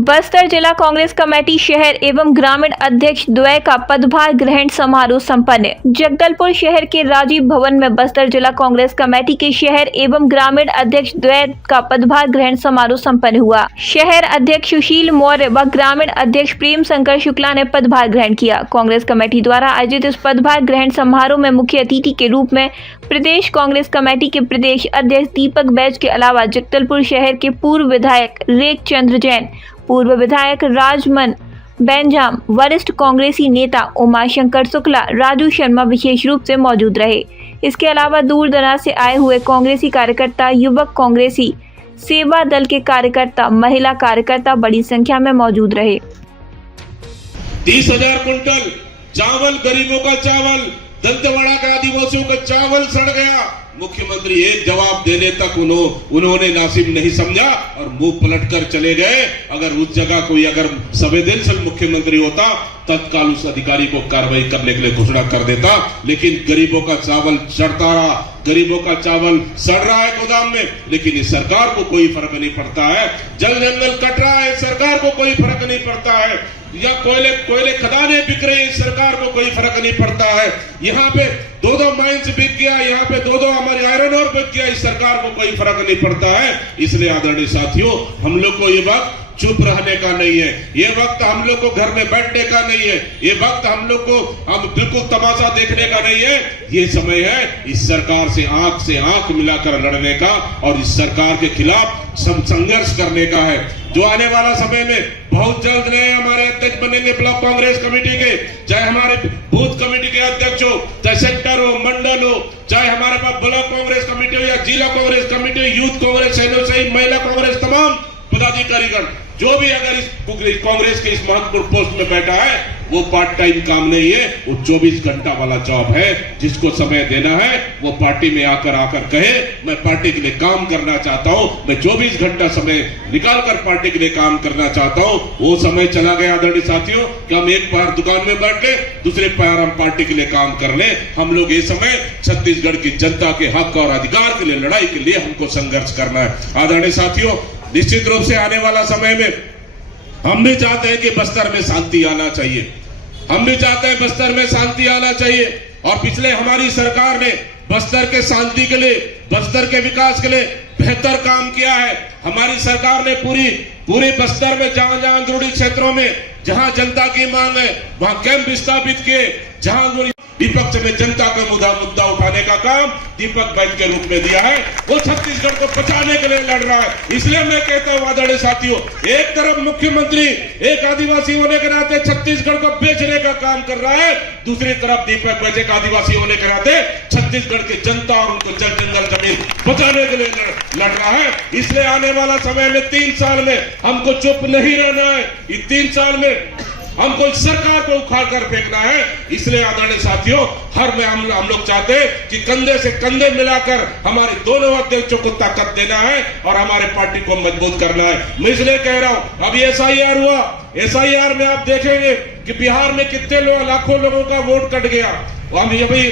बस्तर जिला कांग्रेस कमेटी शहर एवं ग्रामीण अध्यक्ष द्वय का पदभार ग्रहण समारोह संपन्न। जगदलपुर शहर के राजीव भवन में बस्तर जिला कांग्रेस कमेटी के शहर एवं ग्रामीण अध्यक्ष द्वय का पदभार ग्रहण समारोह संपन्न हुआ। शहर अध्यक्ष सुशील मौर्य व ग्रामीण अध्यक्ष प्रेम शंकर शुक्ला ने पदभार ग्रहण किया। कांग्रेस कमेटी द्वारा आयोजित इस पदभार ग्रहण समारोह में मुख्य अतिथि के रूप में प्रदेश कांग्रेस कमेटी के प्रदेश अध्यक्ष दीपक बैज के अलावा जगदलपुर शहर के पूर्व विधायक रेख चंद्र जैन, पूर्व विधायक राजमन बेंजाम, वरिष्ठ कांग्रेसी नेता उमाशंकर शुक्ला, राजू शर्मा विशेष रूप से मौजूद रहे। इसके अलावा दूर दराज से आए हुए कांग्रेसी कार्यकर्ता, युवक कांग्रेसी सेवा दल के कार्यकर्ता, महिला कार्यकर्ता बड़ी संख्या में मौजूद रहे। 30,000 कुंटल चावल, गरीबों का चावल, दंतेवाड़ा के आदिवासियों का चावल सड़ गया। मुख्यमंत्री एक जवाब देने तक उन्होंने नासिब नहीं समझा और मुंह पलटकर चले गए। अगर उस जगह कोई संवेदनशील मुख्यमंत्री होता तत्काल उस अधिकारी को कार्रवाई करने के लिए घोषणा कर देता, लेकिन गरीबों का चावल सड़ता रहा, गरीबों का चावल सड़ रहा है गोदाम में, लेकिन इस सरकार को कोई फर्क नहीं पड़ता है। जल जंगल कट रहा है, सरकार को कोई फर्क नहीं पड़ता है। या कोयले खदानें बिक रही है, सरकार को कोई फर्क नहीं पड़ता है। यहाँ पे दो माइंस बिक गया, यहाँ पे दो हमारे आयरन और बिक गया, इस सरकार को कोई फर्क नहीं पड़ता है। इसलिए आदरणीय साथियों, हम लोग को ये वक्त चुप रहने का नहीं है, ये वक्त हम लोग को घर में बैठने का नहीं है, ये वक्त हम लोग को बिल्कुल तमाशा देखने का नहीं है। ये समय है इस सरकार से आंख मिलाकर लड़ने का और इस सरकार के खिलाफ संघर्ष करने का है। जो आने वाला समय में बहुत जल्द नए हमारे अध्यक्ष बनेंगे ब्लॉक कांग्रेस कमेटी के, चाहे हमारे बूथ कमेटी के अध्यक्ष हो, चाहे सेक्टर हो, मंडल हो, चाहे हमारे पास ब्लॉक कांग्रेस कमेटी हो या जिला कांग्रेस कमेटी, यूथ कांग्रेस, सैनिक, महिला कांग्रेस, तमाम पदाधिकारीगण जो भी अगर इस कांग्रेस के इस महत्वपूर्ण पोस्ट में बैठा है, वो पार्ट टाइम काम नहीं है, वो 24 घंटा वाला जॉब है। जिसको समय देना है वो पार्टी में आकर कहे मैं पार्टी के लिए काम करना चाहता हूं, मैं 24 घंटा समय निकालकर पार्टी के लिए काम करना चाहता हूं। वो समय चला गया आदरणीय साथियों कि हम एक बार दुकान में बैठ के दूसरे पैर हम पार्टी के लिए काम कर ले। हम लोग ये समय छत्तीसगढ़ की जनता के हक और अधिकार के लिए, लड़ाई के लिए हमको संघर्ष करना है। आदरणीय साथियों, निश्चित रूप से आने वाला समय में हम भी चाहते हैं कि बस्तर में शांति आना चाहिए, हम भी चाहते हैं बस्तर में शांति आना चाहिए। और पिछले हमारी सरकार ने बस्तर के शांति के लिए, बस्तर के विकास के लिए बेहतर काम किया है। हमारी सरकार ने पूरे बस्तर में जहां जरूरी क्षेत्रों में जहां जनता की मांग है वहां कैंप स्थापित किए। जहां विपक्ष में जनता का मुद्दा उठाने का काम दीपक बैज के रूप में दिया है, वो छत्तीसगढ़ को बचाने के लिए लड़ रहा है। इसलिए मैं कहता हूं आदरणीय साथियों, एक तरफ मुख्यमंत्री एक आदिवासी होने के नाते छत्तीसगढ़ को बेचने का काम कर रहा है, दूसरी तरफ दीपक बैज एक आदिवासी होने के नाते छत्तीसगढ़ की जनता और उनको जल जंगल जमीन बचाने के लिए लड़ रहा है। इसलिए आने वाला समय में 3 साल में हमको चुप नहीं रहना है। इस 3 साल में हमको इस सरकार को उखाड़ कर फेंकना है। इसलिए आदरणीय साथियों, हम लोग चाहते हैं कि कंधे से कंधे मिलाकर हमारे दोनों अध्यक्षों को ताकत देना है और हमारे पार्टी को मजबूत करना है। मैं इसलिए कह रहा हूं, अभी SIR हुआ, SIR में आप देखेंगे कि बिहार में कितने लाखों लोगों का वोट कट गया। अभी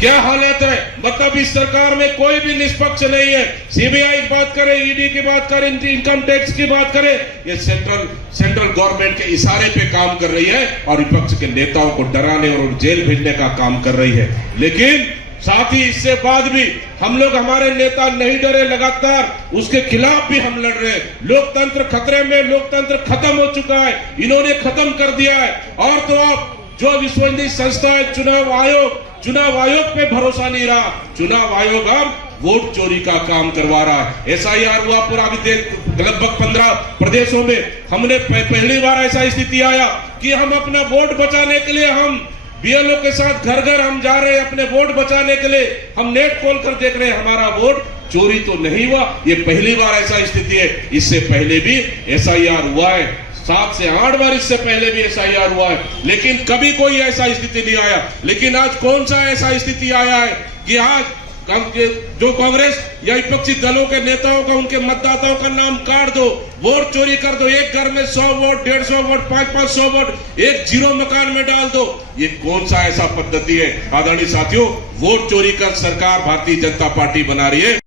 क्या हालत है, मतलब इस सरकार में कोई भी निष्पक्ष नहीं है। CBI की बात करें, ED की बात करें, इनकम टैक्स की बात करें, ये सेंट्रल गवर्नमेंट के इशारे पे काम कर रही है और विपक्ष के नेताओं को डराने और जेल भेजने का काम कर रही है। लेकिन साथ ही इससे बाद भी हम लोग, हमारे नेता नहीं डरे, लगातार उसके खिलाफ भी हम लड़ रहे हैं। लोकतंत्र खतरे में, लोकतंत्र खत्म हो चुका है, इन्होंने खत्म कर दिया है। और तो आप जो विश्वसनीय संस्था है, चुनाव आयोग पे भरोसा नहीं रहा। चुनाव आयोग अब वोट चोरी का काम करवा रहा है। SIR हुआ पूरा लगभग 15 प्रदेशों में। हमने पहली बार ऐसा स्थिति आया कि हम अपना वोट बचाने के लिए हम BLO के साथ घर घर हम जा रहे हैं अपने वोट बचाने के लिए। हम नेट खोल कर देख रहे हैं, हमारा वोट चोरी तो नहीं हुआ। ये पहली बार ऐसा स्थिति है। इससे पहले भी SIR हुआ है, 7 से 8 बार इससे पहले भी SIR हुआ है, लेकिन कभी कोई ऐसा स्थिति नहीं आया। लेकिन आज कौन सा ऐसा स्थिति आया है कि आज जो कांग्रेस या विपक्षी दलों के नेताओं का, उनके मतदाताओं का नाम काट दो, वोट चोरी कर दो, एक घर में 100 वोट, 150 वोट, 500 वोट एक जीरो मकान में डाल दो। ये कौन सा ऐसा पद्धति है आदरणीय साथियों? वोट चोरी कर सरकार भारतीय जनता पार्टी बना रही है।